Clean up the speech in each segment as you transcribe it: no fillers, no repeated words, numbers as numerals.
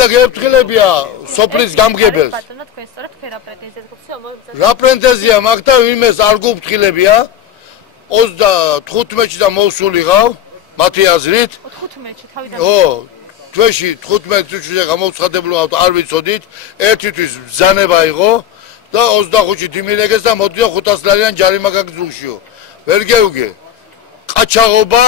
და გეფრთხილებია სოფლის გამგებელს. ბატონო, თქვენ სწორად თქვენ რა პრეტენზიას გქონთ? რა პრეტენზია მაქვს და ვინმეს არ გუფრთხილებია 35-ში და მოვსულიყავ მათი აზრით. 15-ში თავიდან. ო, თვეში 15 წუთში გამოცხადებული ვართ, არ ვიცოდით. ერთი თვის ბრძანება იყო და 25-ში დიმინეგეს და მოდიდა 500 ლარიან ჯარიმა გაგზურშიო. ვერ გეუგე. ყაჩაღობა,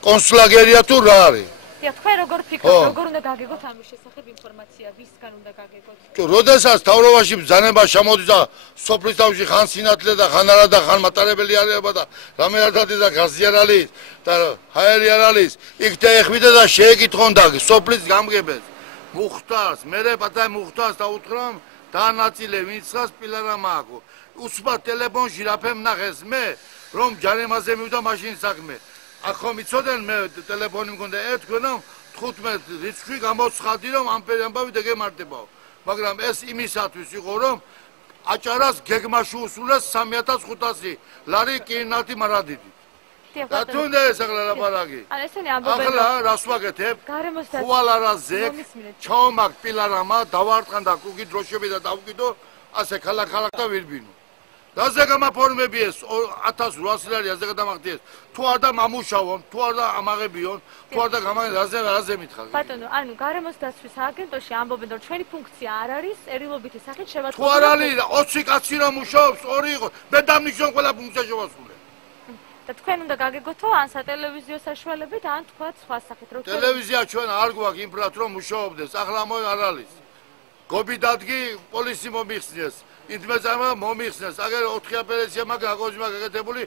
კონსლაგერია თუ რა არის? თქვენ როგორ ფიქრობთ, როგორ უნდა გაგეგოთ ამის შესახებ ინფორმაცია, ვისგან უნდა გაგეგოთ? როდესაც თავრობაში ბრძანება შემოდის და სოფლის თავში ხან სინათლე და ხან არა და ხან მატარებელი არება და რამე ერთად და გაზი არ არის და ჰაერი არ არის, იქ დაეხვიდე და შეეკითხონ და სოფლის გამგებელს. მუხტარს, მერე პატა მუხტარს და უთხრამ დაანაწილე ვინცას პილარა მააკო. უსმა ტელეფონში რაფემ ნახეს მე, რომ ჯარიმაზე მივიდა მაშინ საქმე. ახო მიცოდენ მე ტელეფონი მქონდა ერთგვარო 15 რიცხვი გამოცხადი რომ ამბავი დეგემართებაო. მაგრამ ეს იმისათვის იყო რომ აჭარას გეგმაში უსულეს 3500 ლარი კირნათი მარადიდი. რატომდა ეს ახლა ლაპარაკი? ახლა რას ვაკეთებ? ხუალარაზე ჩაომაკ პილარამა დავარტყან და კუგი დროშები და დავკიდო ასე ქალაქ და ვირბინო. რაზე გამაფორმები ეს 1800 ლარი აზე გადამახდი ეს თუ არ და მამუშავონ თუ არ და ამაღებიონ თუ არ და გამაგე რაზე მითხარ ბატონო ანუ გარემოს დასვრის აგენტოში ამბობენ რომ ჩვენი ფუნქცია არ არის წერილობითი სახით შევატყობთ თუ არ არის 20 კაცი რომ მუშაობს ორი იყო მე დამნიშნონ ყველა ფუნქცია შევასრულე და თქვენ უნდა გაგეგოთო ან სატელევიზიო საშუალებით ან თქვა სხვა სახით რომ ტელევიზია ჩვენ არ გვაქვს ინფრად რომ მუშაობდეს ახლა არ არის გობი დადგი პოლისი მომიხსნეს ინტმეცამა მომიხსნეს აგერ 4 ოპერაცია მაგ გაგოჯმა გაკეთებული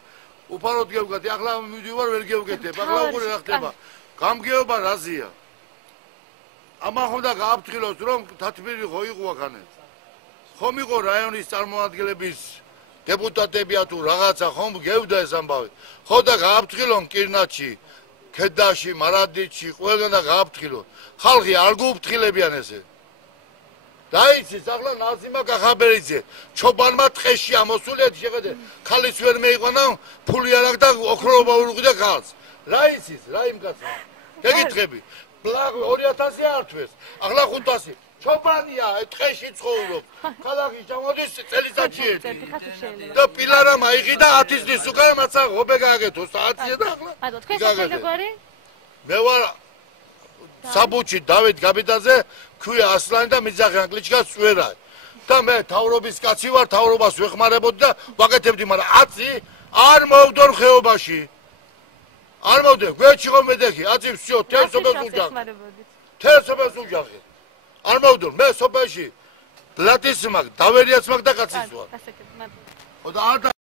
უფაროდ გევგათი ახლა მივდივარ ვერ გევგეთებ ახლა უყურე რა ხდება გამგეობა რაზია ამა ხონდა გააფრთხილოს რომ თათბირი ხო იყო აქანე ხომ იყო რაიონის წარმომადგენლების დეპუტატებია თუ რაღაცა ხომ გევდა ეს ამბავი ხო და გააფრთხილონ კირნათში ქედაში მარადიჩი ყველგან და გააფრთხილონ ხალხი არ გუფრთხილებიან ესე დაიცის ახლა ნაზიმა გახაბერიძე ჩობანმა ტყეში ამოსულია შეხედე ხალის ვერ მეიყვანა ფული არ აქვს და ოქროობა ურუყიდა ხალს რა იცის რა იმ კაცმა გეკითხები ბლაგვი 2000 ართვეს ახლა 500 ჩობანია ტყეში ცხოვრობს ქალაქი ჩამოდის წელიწადში ერთი და პილარა მაიღიდა 10 წლის უკან მაცა ღობე გააკეთოს 10-ია და ახლა ბატონო თქვენ სახელმწიფოარი მე ვარ საბუჩი დავით გაბიტაძე ქვია ასლანი და მიძახიან კლიჩკა წვერა და მე თავრობის კაცი ვარ თავრობას ვეხმარებოდი და ვაკეთებდი მაგრამ 10 არ მოვდორ ხეობაში არ მოვდე გვერდში ხომ მედეხი 10 всё თესობას უჯახი არ მოვდორ მე სოფელში ბლატის მაგ დავერიაც მაგ და კაცის ვარ ხო და არ